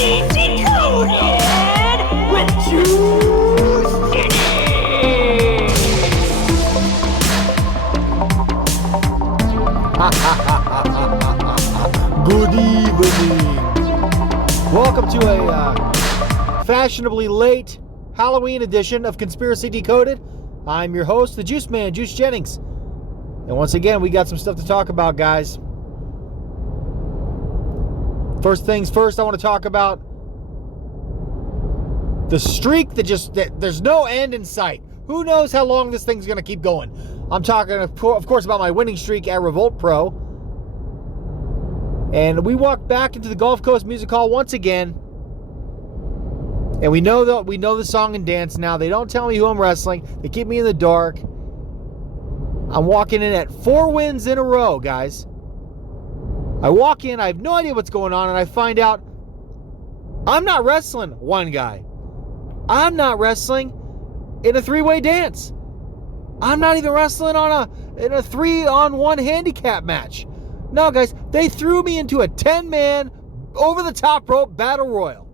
listening to Decoded with Juiceman. Good evening. Welcome to a fashionably late Halloween edition of Conspiracy Decoded. I'm your host, the Juiceman, Juice Jennings. And once again, we got some stuff to talk about, guys. First things first, I want to talk about the streak that there's no end in sight. Who knows how long this thing's going to keep going? I'm talking, of course, about my winning streak at Revolt Pro. And we walked back into the Gulf Coast Music Hall once again. And we know the song and dance now. They don't tell me who I'm wrestling. They keep me in the dark. I'm walking in at 4 wins in a row, guys. I walk in, I have no idea what's going on, and I find out I'm not wrestling one guy. I'm not wrestling in a 3-way dance. I'm not even wrestling in a 3-on-1 handicap match. No, guys, they threw me into a 10-man over-the-top rope battle royal.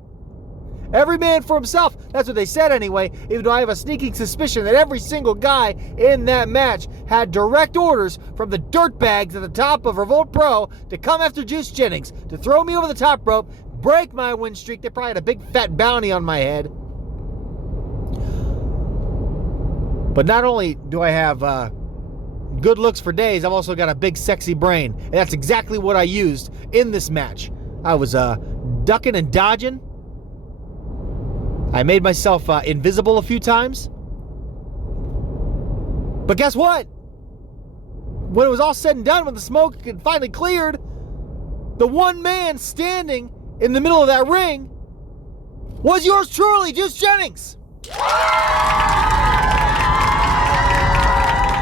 Every man for himself. That's what they said anyway, even though I have a sneaking suspicion that every single guy in that match had direct orders from the dirtbags at the top of Revolt Pro to come after Juice Jennings, to throw me over the top rope, break my win streak. They probably had a big fat bounty on my head. But not only do I have good looks for days, I've also got a big sexy brain. And that's exactly what I used in this match. I was ducking and dodging. I made myself invisible a few times. But guess what? When it was all said and done, when the smoke had finally cleared, the one man standing in the middle of that ring was yours truly, Juice Jennings.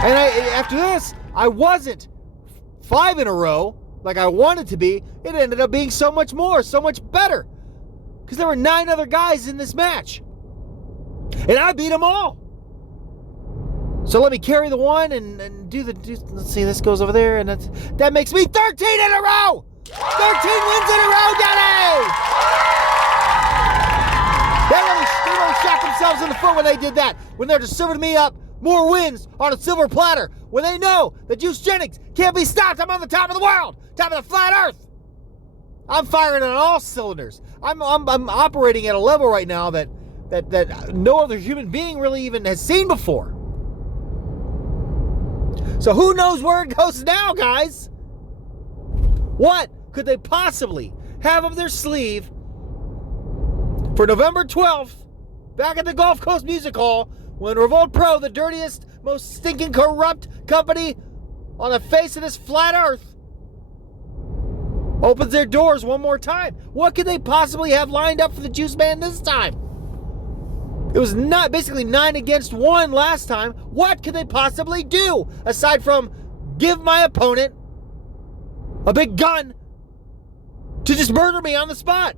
And after this, I wasn't 5 in a row like I wanted to be. It ended up being so much more, so much better. Because there were 9 other guys in this match. And I beat them all. So let me carry the one and do let's see, this goes over there. And that makes me 13 in a row. 13 wins in a row, Daddy! They really shot themselves in the foot when they did that. When they're just serving me up more wins on a silver platter. When they know that Juice Jennings can't be stopped. I'm on the top of the world. Top of the flat earth. I'm firing on all cylinders. I'm operating at a level right now that no other human being really even has seen before. So who knows where it goes now, guys? What could they possibly have up their sleeve for November 12th, back at the Gulf Coast Music Hall, when Revolt Pro, the dirtiest, most stinking corrupt company on the face of this flat earth, opens their doors one more time? What could they possibly have lined up for the Juice Man this time? It was not basically 9 against 1 last time. What could they possibly do aside from give my opponent a big gun to just murder me on the spot?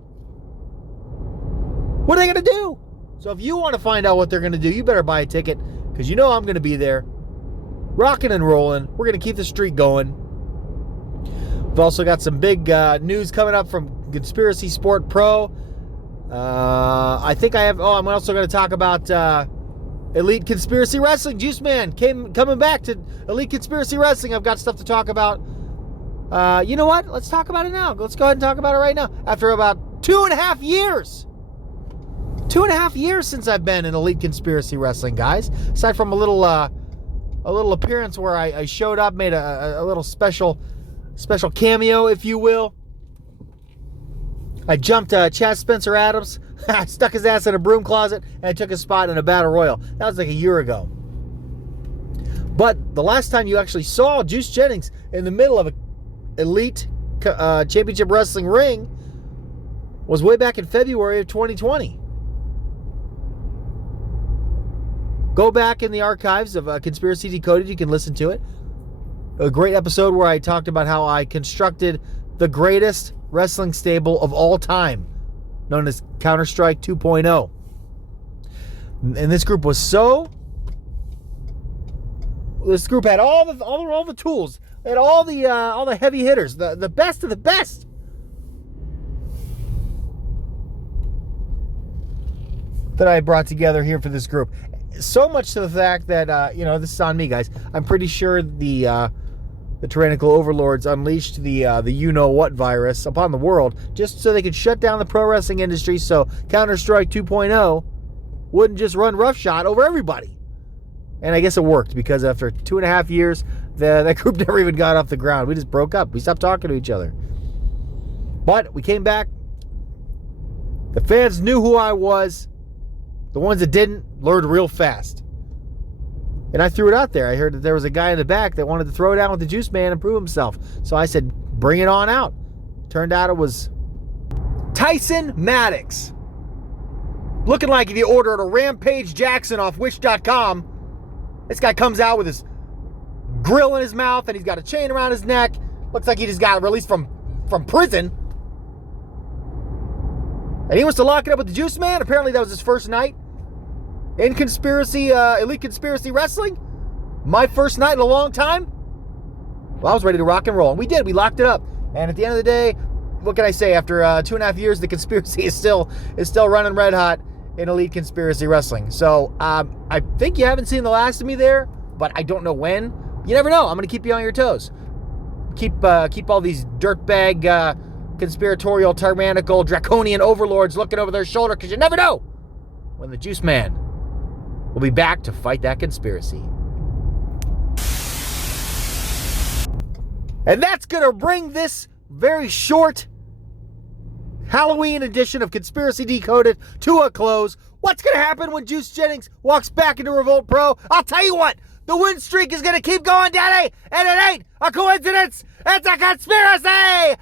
What are they going to do? So if you want to find out what they're going to do, you better buy a ticket, because you know I'm going to be there, rocking and rolling. We're going to keep the streak going. We've also got some big news coming up from Conspiracy Sport Pro. I think I have... I'm also going to talk about Elite Conspiracy Wrestling. Juiceman coming back to Elite Conspiracy Wrestling. I've got stuff to talk about. You know what? Let's talk about it now. Let's go ahead and talk about it right now. After about 2.5 years. 2.5 years since I've been in Elite Conspiracy Wrestling, guys. Aside from a little appearance where I showed up, made a little special cameo, if you will. I jumped Chad Spencer Adams. I stuck his ass in a broom closet, and I took his spot in a battle royal. That was like a year ago. But the last time you actually saw Juice Jennings in the middle of an Elite Championship Wrestling ring was way back in February of 2020. Go back in the archives of Conspiracy Decoded. You can listen to it. A great episode where I talked about how I constructed the greatest wrestling stable of all time, known as Counter-Strike 2.0. And this group was this group had all the tools. They had all the heavy hitters, the best of the best. that I brought together here for this group. So much to the fact that, this is on me, guys. I'm pretty sure the tyrannical overlords unleashed the you-know-what virus upon the world just so they could shut down the pro wrestling industry so Counter-Strike 2.0 wouldn't just run roughshod over everybody. And I guess it worked, because after 2.5 years, that group never even got off the ground. We just broke up. We stopped talking to each other. But we came back. The fans knew who I was. The ones that didn't learned real fast. And I threw it out there. I heard that there was a guy in the back that wanted to throw down with the Juiceman and prove himself. So I said, bring it on out. Turned out it was Tyson Maddox. Looking like if you ordered a Rampage Jackson off Wish.com. This guy comes out with his grill in his mouth and he's got a chain around his neck. Looks like he just got released from prison. And he wants to lock it up with the Juiceman. Apparently that was his first night in Elite Conspiracy Wrestling. My first night in a long time. Well, I was ready to rock and roll. And we did. We locked it up. And at the end of the day, what can I say? After 2.5 years, the conspiracy is still running red hot in Elite Conspiracy Wrestling. So I think you haven't seen the last of me there, but I don't know when. You never know. I'm going to keep you on your toes. Keep all these dirtbag, conspiratorial, tyrannical, draconian overlords looking over their shoulder, because you never know when the Juiceman will be back to fight that conspiracy. And that's going to bring this very short Halloween edition of Conspiracy Decoded to a close. What's going to happen when Juice Jennings walks back into Revolt Pro? I'll tell you what, the win streak is going to keep going, Daddy, and it ain't a coincidence. It's a conspiracy.